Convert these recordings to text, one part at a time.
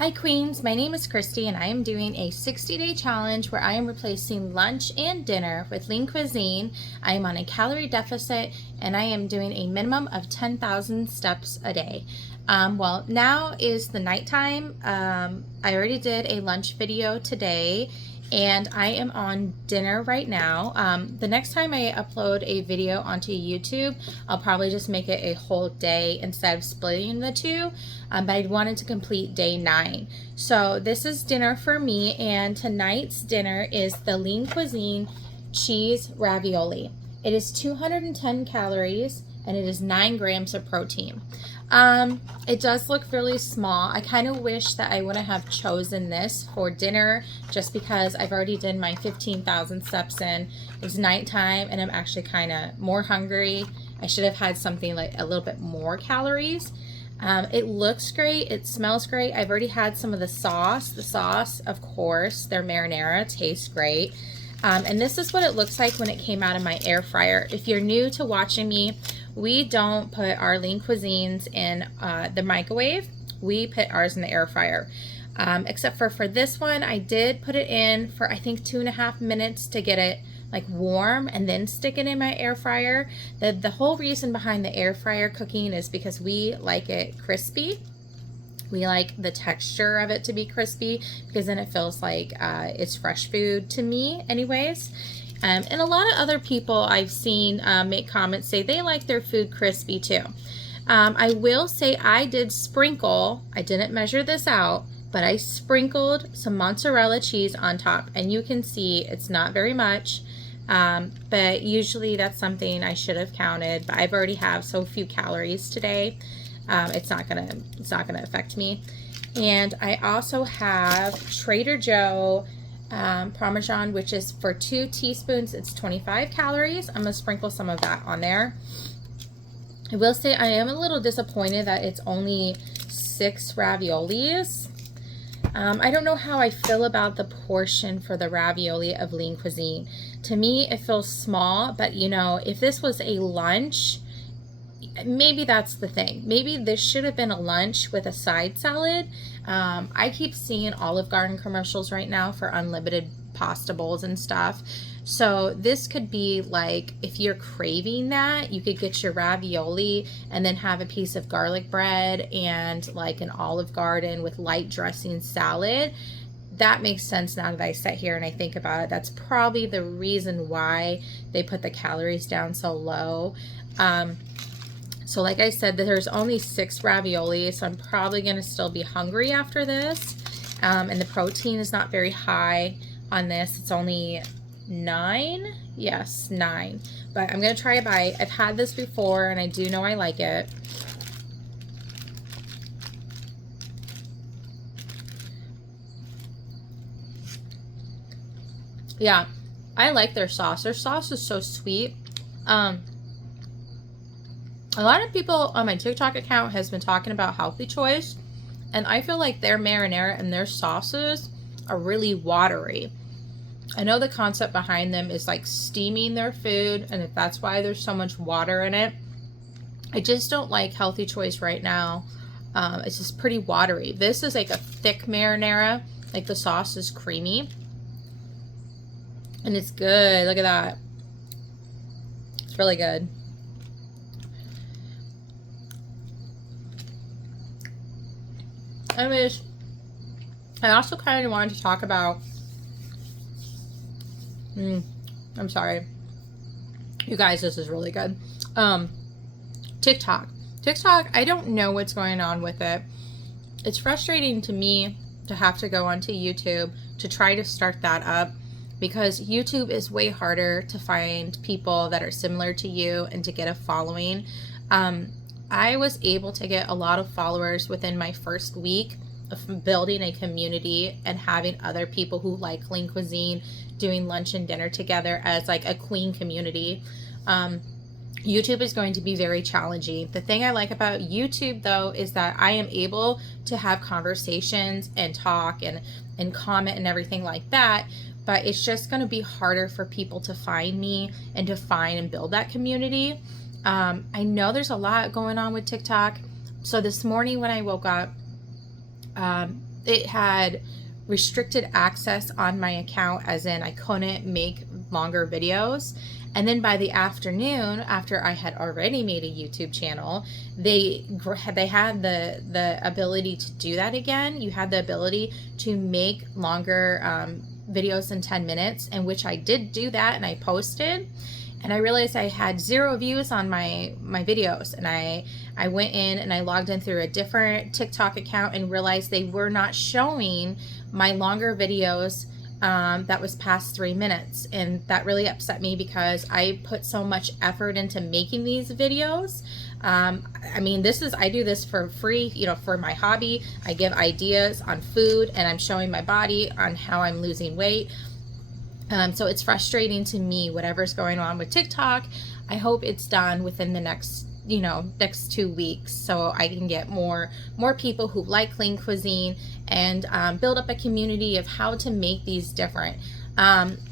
Hi Queens, my name is Christy and I am doing a 60-day challenge where I am replacing lunch and dinner with Lean Cuisine. I am on a calorie deficit and I am doing a minimum of 10,000 steps a day. Well, now is the nighttime. I already did a lunch video today and I am on dinner right now. The next time I upload a video onto YouTube, I'll probably just make it a whole day instead of splitting the two. But I wanted to complete day 9. So this is dinner for me, and tonight's dinner is the Lean Cuisine cheese ravioli. It is 210 calories and it is 9 grams of protein. It does look really small. I kind of wish that I wouldn't have chosen this for dinner just because I've already did my 15,000 steps in. It's nighttime and I'm actually kind of more hungry. I should have had something like a little bit more calories. It looks great. It smells great. I've already had some of the sauce. The sauce, of course, their marinara tastes great. And this is what it looks like when it came out of my air fryer. If you're new to watching me, we don't put our Lean Cuisines in the microwave. We put ours in the air fryer. Except for this one, I did put it in for I think 2.5 minutes to get it like warm and then stick it in my air fryer. The whole reason behind the air fryer cooking is because we like it crispy. We like the texture of it to be crispy because then it feels like it's fresh food to me anyways. And a lot of other people I've seen make comments say they like their food crispy too. I will say I did sprinkle, I didn't measure this out, but I sprinkled some mozzarella cheese on top, and you can see it's not very much. But usually that's something I should have counted, but I've already have so few calories today. It's not gonna affect me. And I also have Trader Joe Parmesan, which is for 2 teaspoons. It's 25 calories. I'm gonna sprinkle some of that on there. I will say I am a little disappointed that it's only 6 raviolis. I don't know how I feel about the portion for the ravioli of Lean Cuisine. To me, it feels small, but you know, if this was a lunch, maybe that's the thing. Maybe this should have been a lunch with a side salad. I keep seeing Olive Garden commercials right now for unlimited pasta bowls and stuff. So this could be like, if you're craving that, you could get your ravioli and then have a piece of garlic bread and like an Olive Garden with light dressing salad. That makes sense now that I sit here and I think about it. That's probably the reason why they put the calories down so low. So like I said, there's only 6 ravioli, so I'm probably going to still be hungry after this. And the protein is not very high on this. It's only 9. Yes, 9. But I'm going to try a bite. I've had this before and I do know I like it. Yeah, I like their sauce. Their sauce is so sweet. A lot of people on my TikTok account has been talking about Healthy Choice, and I feel like their marinara and their sauces are really watery. I know the concept behind them is like steaming their food, and if that's why there's so much water in it. I just don't like Healthy Choice right now. It's just pretty watery. This is like a thick marinara, like the sauce is creamy. And it's good. Look at that. It's really good. Anyways, I also kind of wanted to talk about, I'm sorry. You guys, this is really good. TikTok. TikTok, I don't know what's going on with it. It's frustrating to me to have to go onto YouTube to try to start that up, because YouTube is way harder to find people that are similar to you and to get a following. I was able to get a lot of followers within my first week of building a community and having other people who like Lean Cuisine doing lunch and dinner together as like a queen community. YouTube is going to be very challenging. The thing I like about YouTube though is that I am able to have conversations and talk and comment and everything like that. But it's just going to be harder for people to find me and to find and build that community. I know there's a lot going on with TikTok. So this morning when I woke up, it had restricted access on my account, as in I couldn't make longer videos. And then by the afternoon, after I had already made a YouTube channel, they had the ability to do that again. You had the ability to make longer videos in 10 minutes, in which I did do that, and I posted. And I realized I had 0 views on my videos, and I went in and I logged in through a different TikTok account and realized they were not showing my longer videos that was past 3 minutes. And that really upset me because I put so much effort into making these videos. I mean, I do this for free, you know, for my hobby. I give ideas on food, and I'm showing my body on how I'm losing weight. So it's frustrating to me, whatever's going on with TikTok. I hope it's done within the next 2 weeks, so I can get more people who like Lean Cuisine and build up a community of how to make these different.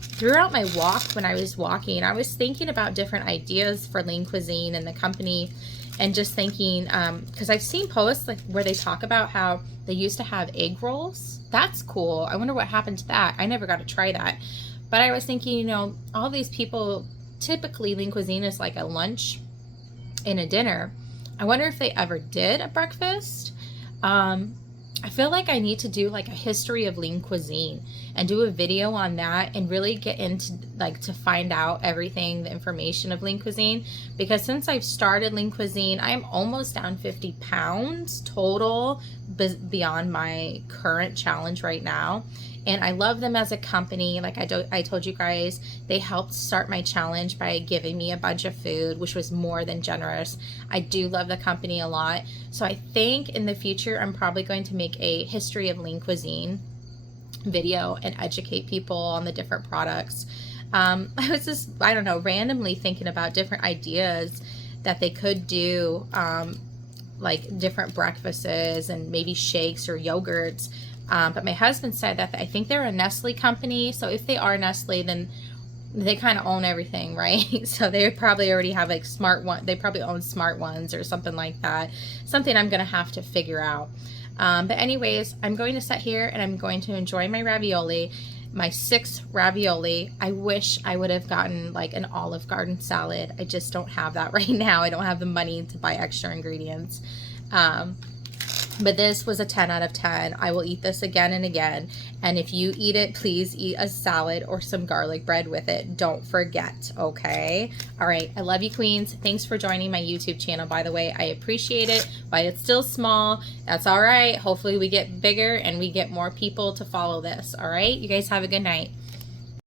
Throughout my walk, when I was walking, I was thinking about different ideas for Lean Cuisine and the company, and just thinking, because I've seen posts like where they talk about how they used to have egg rolls. That's cool. I wonder what happened to that. I never got to try that. But I was thinking, you know, all these people, typically Lean Cuisine is like a lunch and a dinner. I wonder if they ever did a breakfast. I feel like I need to do like a history of Lean Cuisine and do a video on that, and really get into like to find out everything, the information of Lean Cuisine, because since I've started Lean Cuisine, I am almost down 50 pounds total beyond my current challenge right now. And I love them as a company. Like I told you guys, they helped start my challenge by giving me a bunch of food, which was more than generous. I do love the company a lot. So I think in the future, I'm probably going to make a history of Lean Cuisine video and educate people on the different products. I was just, I don't know, randomly thinking about different ideas that they could do, like different breakfasts and maybe shakes or yogurts. But my husband said that I think they're a Nestle company. So if they are Nestle, then they kind of own everything, right? So they probably already have like they probably own smart ones or something like that. Something I'm going to have to figure out. But anyways, I'm going to sit here and I'm going to enjoy my ravioli, my 6 ravioli. I wish I would have gotten like an Olive Garden salad. I just don't have that right now. I don't have the money to buy extra ingredients. But this was a 10 out of 10. I will eat this again and again. And if you eat it, please eat a salad or some garlic bread with it. Don't forget, okay? All right, I love you, queens. Thanks for joining my YouTube channel, by the way. I appreciate it, but it's still small. That's all right. Hopefully we get bigger and we get more people to follow this, all right? You guys have a good night.